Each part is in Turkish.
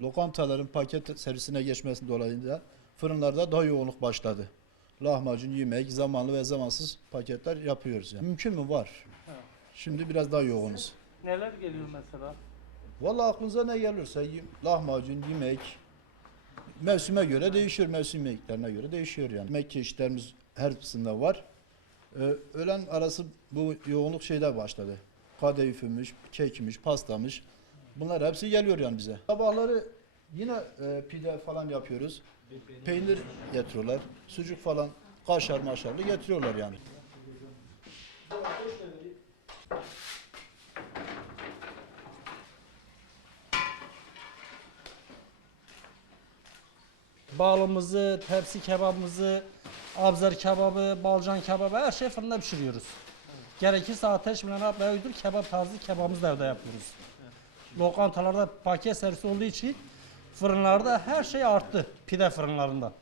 Lokantaların paket servisine geçmesi dolayısıyla fırınlarda daha yoğunluk başladı. Lahmacun, yemek, zamanlı ve zamansız paketler yapıyoruz yani. Mümkün mü? Var. Evet. Şimdi biraz daha yoğunuz. Neler geliyor mesela? Vallahi aklınıza ne gelirse lahmacun, yemek mevsime göre değişiyor. Mevsim yemeklerine göre değişiyor yani. Yemek çeşitlerimiz hepsinde var. Ee, öğlen arası bu yoğunluk şeyler başladı. Kadayıfıymış, kekmiş, pastamış. Bunlar hepsi geliyor yani bize. Sabahları yine e, pide falan yapıyoruz. Peynir getiriyorlar. Sucuk falan kaşar maşarlı getiriyorlar yani. Balımızı, tepsi kebabımızı, abzer kebabı, balcan kebabı her şey fırında pişiriyoruz. Gerekirse ateş bile atmaya uydur kebap tarzı kebabımızı da evde yapıyoruz. Lokantalarda paket servisi olduğu için fırınlarda her şey arttı pide fırınlarında.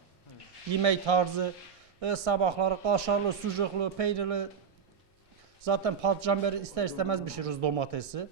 Yemek tarzı, e, sabahları kaşarlı, sucuklu, peynirli. Zaten patlıcan biberi ister istemez pişiriyoruz domatesi.